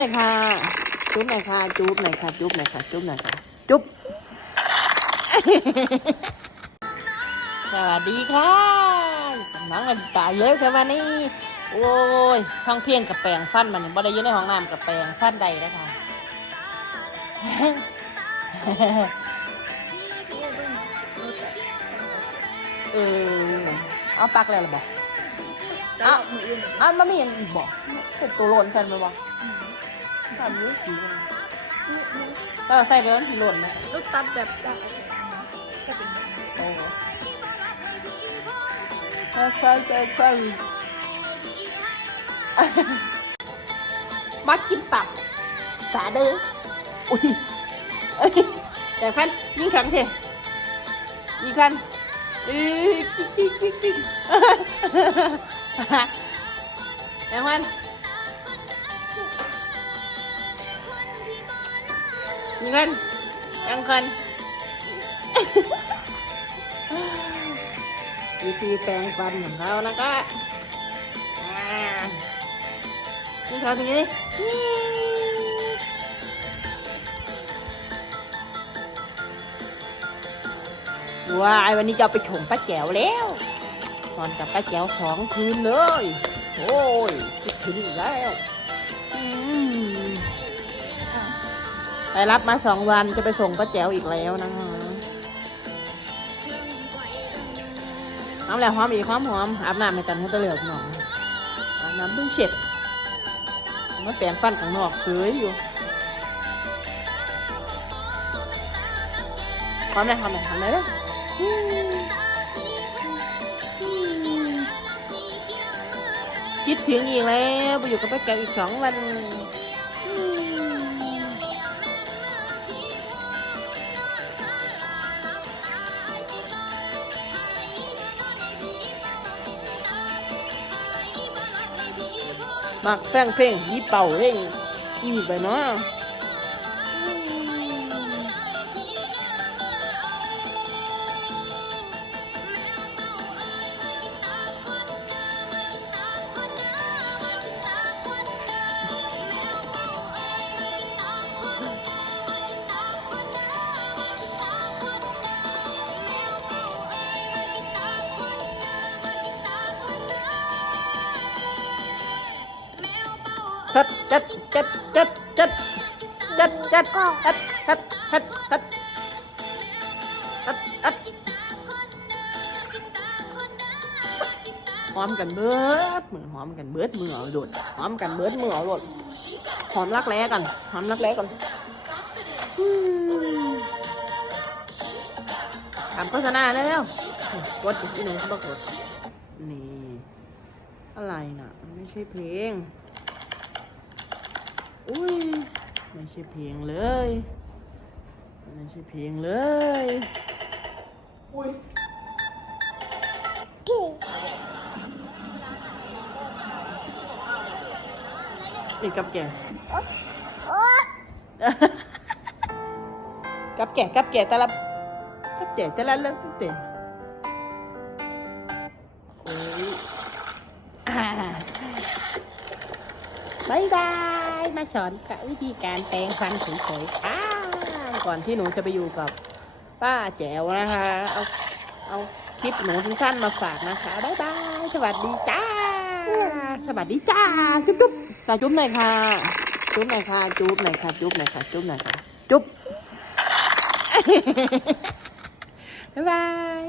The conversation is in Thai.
หน่อยค่ะจุ๊บหน่อยค่ะจุ๊บหน่อยค่ะจุ๊บหน่อยค่ะจุ๊บหน่อยค่ะจุ๊บสวัสดีค่ะน้องกันตายเลยค่ะวันนี้โอ้ยท้องเพียงกับแปลงฟันมันบ่ได้อยู่ในห้องน้ำกับแปลงฟันใดนะคะเออเอาปักแล้วหรอบอกเอ้ามืออื่นอ้าวมันมีอย่างอีกบอกเป็นตัวโลนกันไหมวะ ทำอยุ่สีมันก็ใส่ไปแล้วทีโลนไหมลูกตัดแบบจากก็เป็นโอ้ค่อยค่อยค่อยค่อยมากินตับสาเด้ออุ้ยแต่พันยิ่งขังสิยิงขันอีกิ๊กกิ๊กกิ๊กกิ๊กแต่พัน งขันยังคันวิธีแปรงฟันของเขานะคะอ่านี่เขาตรงนี้ว้ายวันนี้จะเอาไปถมป้าแจ๋วแล้วนอนกับป้าแจ๋วสองคืนเลย โอ้ยคิดถึงอีกแล้ว ไปรับมาสองวันจะไปส่งป้าแจ๋วอีกแล้วนะคะหอมแล้วหอมอีกหอมหอมอาบน้ำให้กันให้ตะเหลียวพี่องอาบน้ำเพิ่งเสร็จมาแปรงฟันข้างนอกสวยอยู่หอมเลยหอมเลยหอมเลยคิดถึงอีกแล้วไปอยู่กับป้าแกวอีกสองวัน มักแฟงเพลงยีเป่าเร่งอีไปเนาะ จัดจัดจัดจัดจัดจัดจัดจัดจัดจัดจัดจัดจัดหอมกันเบิดมือหอมกันเบิดมือเอาโดดหอมกันเบิดมือเอาโดดหอมรักแร้กันหอมรักแร้กันอืมทำโฆษณาได้แล้วกดอีกทีหนึ่งต้องกดนี่อะไรน่ะมันไม่ใช่เพลง อุ้ยไม่ใช่เพลงเลยไม่ใช่เพลงเลยอุ้ยนี่กับแก่กับแก่กับแก่แต่ละกับแก่แต่ละเรื่องตั้งแต่โอ้ยอ่าบายบายมาสอนกับวิธีการแปรงฟันเฉยๆค่ะก่อนที่หนูจะไปอยู่กับป้าแจ๋วนะคะ เอาเอาคลิปหนูสั้นๆมาฝากนะคะบายบายสวัสดีจ้า สวัสดีจ้า จุ๊บจุ๊บตาจุ๊บหน่อยค่ะ จุ๊บหน่อยค่ะ จุ๊บหน่อยค่ะ จุ๊บหน่อยค่ะ จุ๊บหน่อยค่ะ จุ๊บบ๊ายบาย